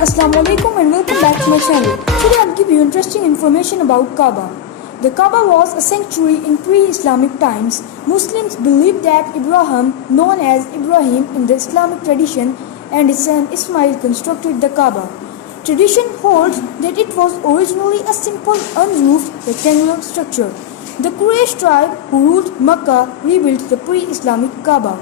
Assalamualaikum and welcome back to my channel. Today I'll give you interesting information about Kabaa. The Kabaa was a sanctuary in pre-Islamic times. Muslims believe that Ibrahim, known as Ibrahim in the Islamic tradition, and his son Ismail constructed the Kabaa. Tradition holds that it was originally a simple unroofed rectangular structure. The Quraysh tribe who ruled Makkah rebuilt the pre-Islamic Kabaa.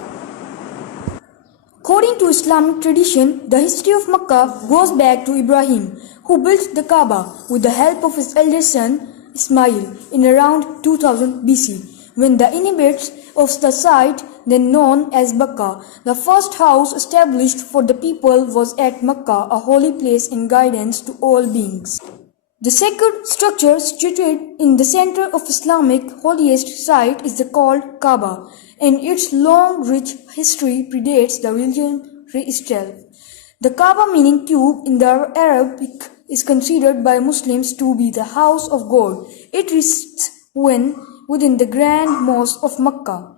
According to Islamic tradition, the history of Makkah goes back to Ibrahim, who built the Kaaba with the help of his elder son Ismail in around 2000 BC, when the inhabitants of the site, then known as Makkah, the first house established for the people, was at Makkah, a holy place and guidance to all beings. The sacred structure situated in the center of Islamic holiest site is called Kaaba, and its long, rich history predates the religion itself. The Kaaba, meaning cube in the Arabic, is considered by Muslims to be the house of God. It rests within the Grand Mosque of Makkah.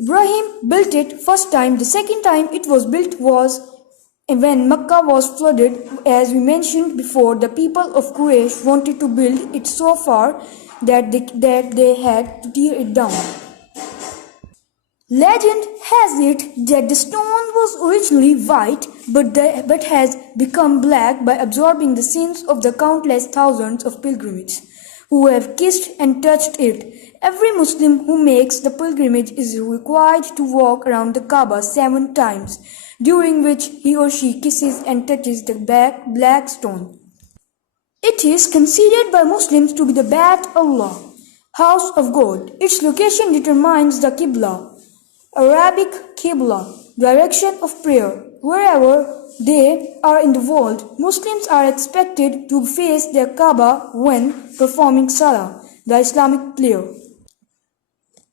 Ibrahim built it first time. The second time it was built was when Makkah was flooded. As we mentioned before, the people of Quraysh wanted to build it so far that they had to tear it down. Legend has it that the stone was originally white but has become black by absorbing the sins of the countless thousands of pilgrims who have kissed and touched it. Every Muslim who makes the pilgrimage is required to walk around the Kaaba 7 times, during which he or she kisses and touches the black stone. It is considered by Muslims to be the Bait Allah, house of God. Its location determines the Qibla, Arabic Qibla, direction of prayer. Wherever they are in the world, Muslims are expected to face their Kaaba when performing Salah, the Islamic prayer.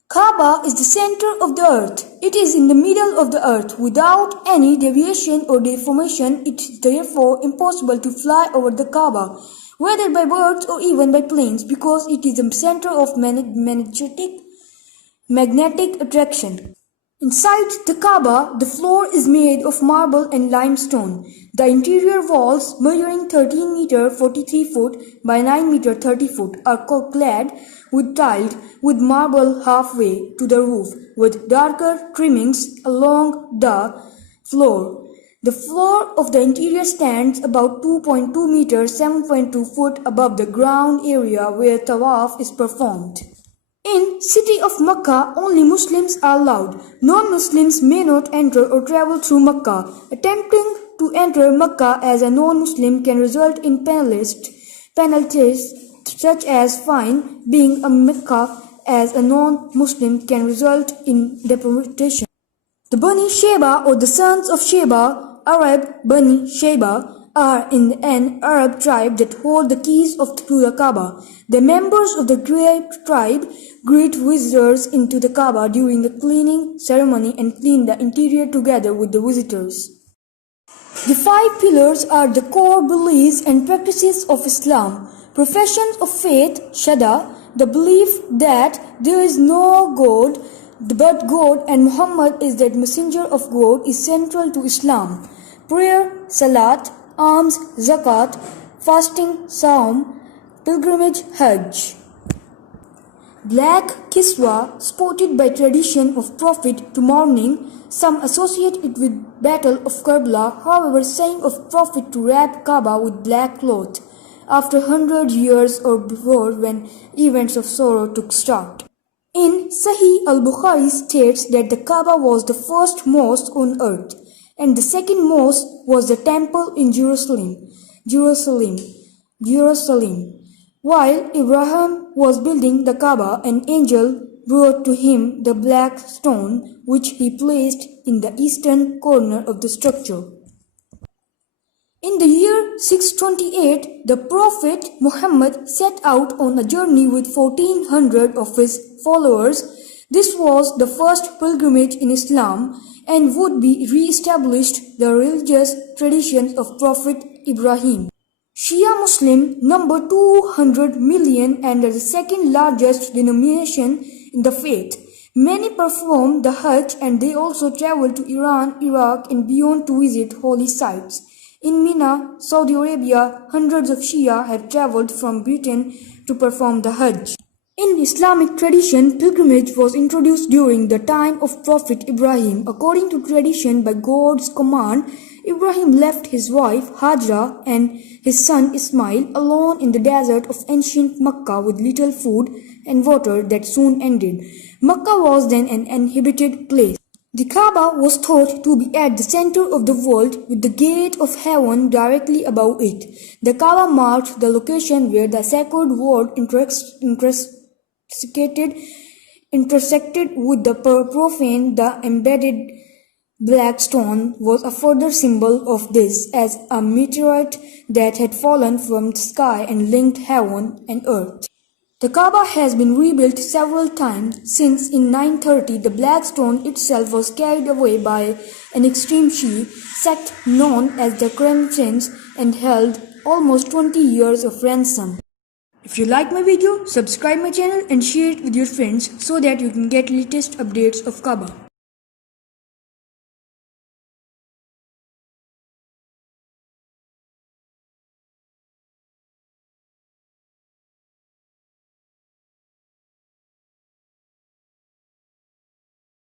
Kaaba is the center of the earth. It is in the middle of the earth. Without any deviation or deformation, it is therefore impossible to fly over the Kaaba, whether by birds or even by planes, because it is the center of magnetic attraction. Inside the Kaaba, the floor is made of marble and limestone. The interior walls, measuring 13 meter 43 foot by 9 meter 30 foot, are clad with tiled with marble halfway to the roof, with darker trimmings along the floor. The floor of the interior stands about 2.2 meters 7.2 foot above the ground area where tawaf is performed. In city of Makkah, only Muslims are allowed. Non-Muslims may not enter or travel through Makkah. Attempting to enter Makkah as a non-Muslim can result in penalties such as fine. Being a Makkah as a non-Muslim can result in deportation. The Bani Sheba, or the sons of Sheba, Arab Bani Sheba, are in an Arab tribe that hold the keys to the Kaaba. The members of the tribe greet visitors into the Kaaba during the cleaning ceremony and clean the interior together with the visitors. The 5 pillars are the core beliefs and practices of Islam. Professions of faith, Shahada, the belief that there is no God but God and Muhammad is the messenger of God, is central to Islam. Prayer, Salat, alms, zakat, fasting, saum, pilgrimage, hajj. Black kiswa, sported by tradition of Prophet to mourning. Some associate it with Battle of Karbala. However, saying of Prophet to wrap Kaaba with black cloth after 100 years or before, when events of sorrow took start. In Sahih al-Bukhari states that the Kaaba was the first mosque on earth, and the second mosque was the temple in Jerusalem. While Ibrahim was building the Kaaba, an angel brought to him the black stone, which he placed in the eastern corner of the structure. In the year 628, the Prophet Muhammad set out on a journey with 1400 of his followers. This was the first pilgrimage in Islam and would be re-established the religious traditions of Prophet Ibrahim. Shia Muslim number 200 million and are the second largest denomination in the faith. Many perform the Hajj and they also travel to Iran, Iraq and beyond to visit holy sites. In Mina, Saudi Arabia, hundreds of Shia have traveled from Britain to perform the Hajj. In Islamic tradition, pilgrimage was introduced during the time of Prophet Ibrahim. According to tradition, by God's command, Ibrahim left his wife Hajra and his son Ismail alone in the desert of ancient Mecca with little food and water that soon ended. Mecca was then an uninhabited place. The Kaaba was thought to be at the center of the world with the gate of heaven directly above it. The Kaaba marked the location where the sacred word intersected with the profane. The embedded black stone was a further symbol of this, as a meteorite that had fallen from the sky and linked heaven and earth. The Kaaba has been rebuilt several times since in 930 the black stone itself was carried away by an extreme Shia sect known as the Crescents and held almost 20 years of ransom. If you like my video, subscribe my channel and share it with your friends so that you can get latest updates of Kaaba.